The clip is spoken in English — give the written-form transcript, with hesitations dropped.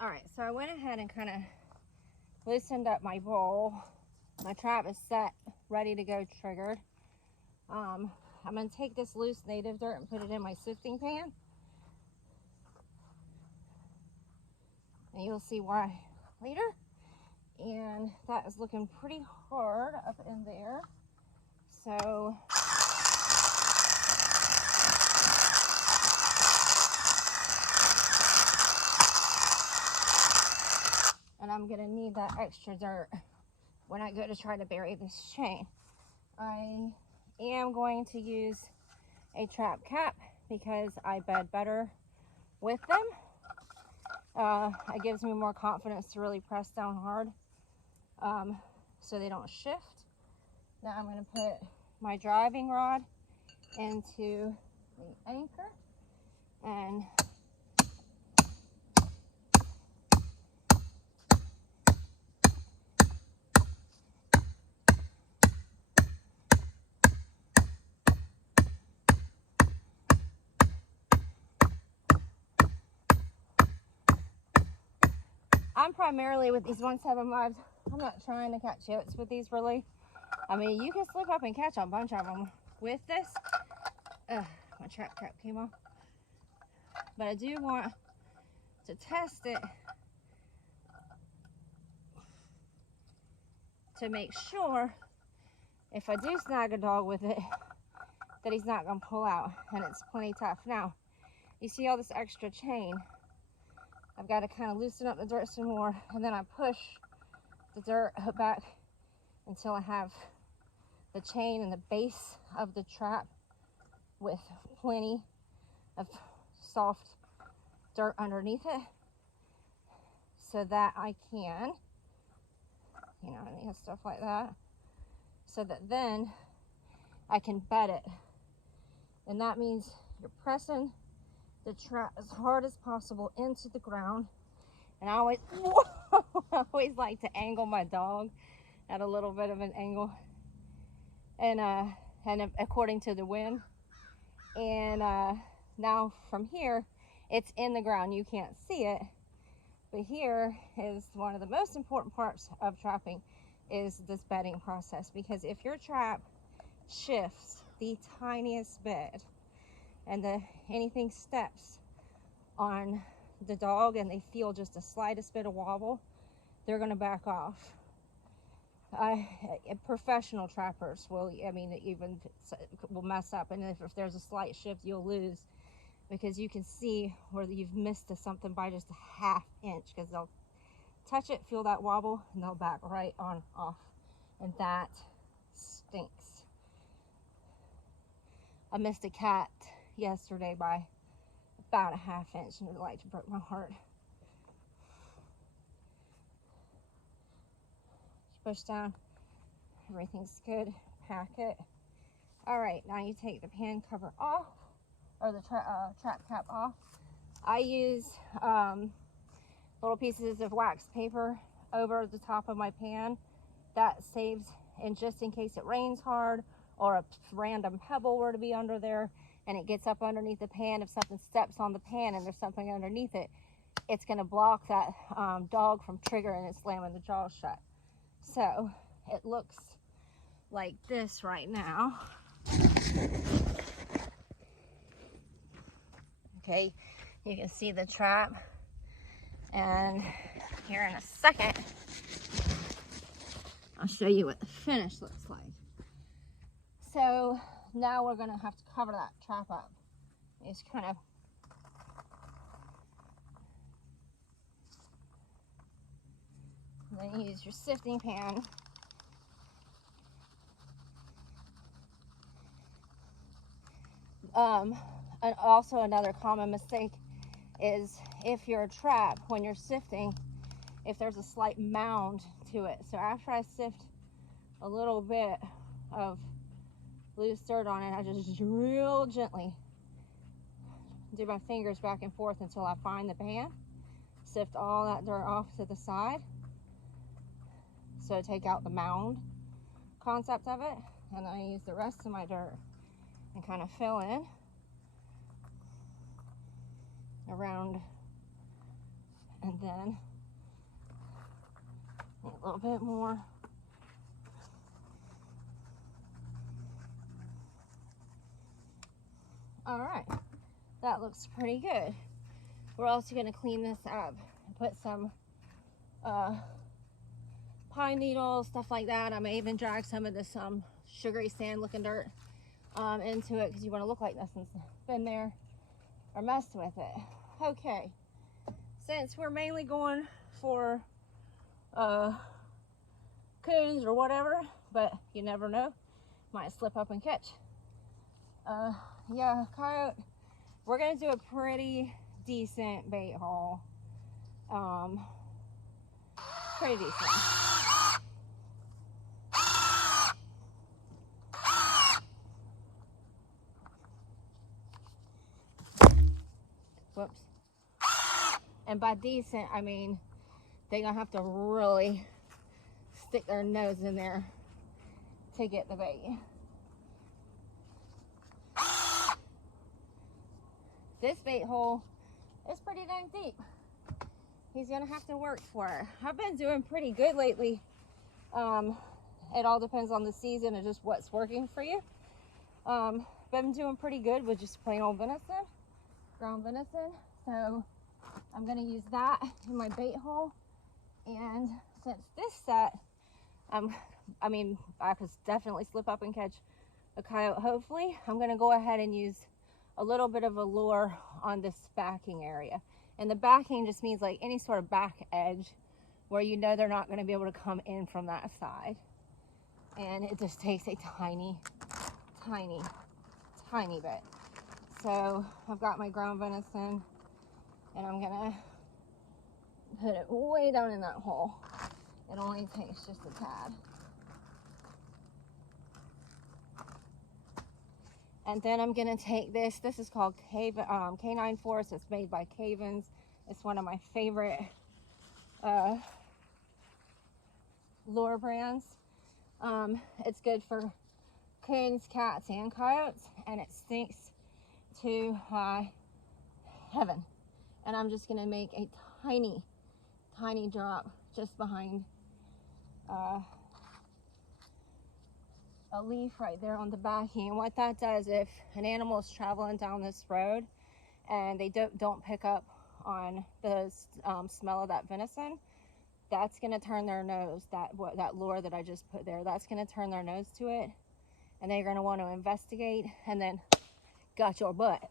All right, so I went ahead and kind of loosened up my bowl. My trap is set, ready to go, triggered. I'm gonna take this loose native dirt and put it in my sifting pan. And you'll see why later. And that is looking pretty hard up in there. So and I'm gonna need that extra dirt when I go to try to bury this chain. I am going to use a trap cap because I bed better with them. It gives me more confidence to really press down hard so they don't shift. Now I'm going to put my driving rod into the anchor and I'm primarily with these 175s. I'm not trying to catch yotes with these really. I mean, you can slip up and catch a bunch of them with this. My trap cap came off. But I do want to test it to make sure if I do snag a dog with it that he's not going to pull out, and it's plenty tough. Now, you see all this extra chain. I've got to kind of loosen up the dirt some more, and then I push the dirt back until I have the chain and the base of the trap with plenty of soft dirt underneath it so that I can, you know, and stuff like that, so that then I can bed it. And that means you're pressing the trap as hard as possible into the ground. And I always, I always like to angle my dog at a little bit of an angle, and according to the wind. And now from here, it's in the ground, you can't see it, but here is one of the most important parts of trapping, is this bedding process. Because if your trap shifts the tiniest bit and anything steps on the dog and they feel just the slightest bit of wobble, they're going to back off. Professional trappers will, I mean, even will mess up, and if there's a slight shift, you'll lose, because you can see where you've missed something by just a ½ inch, because they'll touch it, feel that wobble, and they'll back right on off, and that stinks. I missed a cat yesterday by about a ½ inch, and it like broke my heart. Push down, everything's good, pack it. All right, now you take the pan cover off, or the trap cap off. I use little pieces of wax paper over the top of my pan. That saves, and just in case it rains hard or a random pebble were to be under there and it gets up underneath the pan, if something steps on the pan and there's something underneath it, it's going to block that dog from triggering and slamming the jaws shut. So it looks like this right now. Okay, you can see the trap, and here in a second I'll show you what the finish looks like. So now we're going to have to cover that trap up. Just kind of then use your sifting pan. And also another common mistake is if you're a trap, when you're sifting, if there's a slight mound to it. So after I sift a little bit of loose dirt on it, I just real gently do my fingers back and forth until I find the pan. Sift all that dirt off to the side. So take out the mound concept of it, and I use the rest of my dirt and kind of fill in around And then a little bit more. All right, that looks pretty good. We're also going to clean this up and put some pine needles, stuff like that. I may even drag some of this sugary sand looking dirt into it, because you want to look like nothing's been there or messed with it. Okay, since we're mainly going for coons or whatever, but you never know, might slip up and catch. Yeah, coyote, we're gonna do a pretty decent bait haul. Pretty decent. Whoops. And by decent, I mean they're gonna have to really stick their nose in there to get the bait. This bait hole is pretty dang deep. He's gonna have to work for it. I've been doing pretty good lately. It all depends on the season and just what's working for you. Been doing pretty good with just plain old venison, ground venison. So I'm gonna use that in my bait hole. And since this set, I mean, I could definitely slip up and catch a coyote, hopefully. I'm gonna go ahead and use a little bit of a lure on this backing area. And the backing just means like any sort of back edge where you know they're not gonna be able to come in from that side. And it just takes a tiny, tiny, tiny bit. So I've got my ground venison and I'm gonna put it way down in that hole. It only takes just a tad. And then I'm gonna take this. This is called Canine Force. It's made by Cavens. It's one of my favorite lure brands. It's good for coons, cats, and coyotes, and it stinks to high heaven. And I'm just gonna make a tiny, tiny drop just behind a leaf right there on the backing. And what that does, if an animal is traveling down this road and they don't pick up on the smell of that venison, that's going to turn their nose, that lure that I just put there, that's going to turn their nose to it, and they're going to want to investigate, and then got your butt.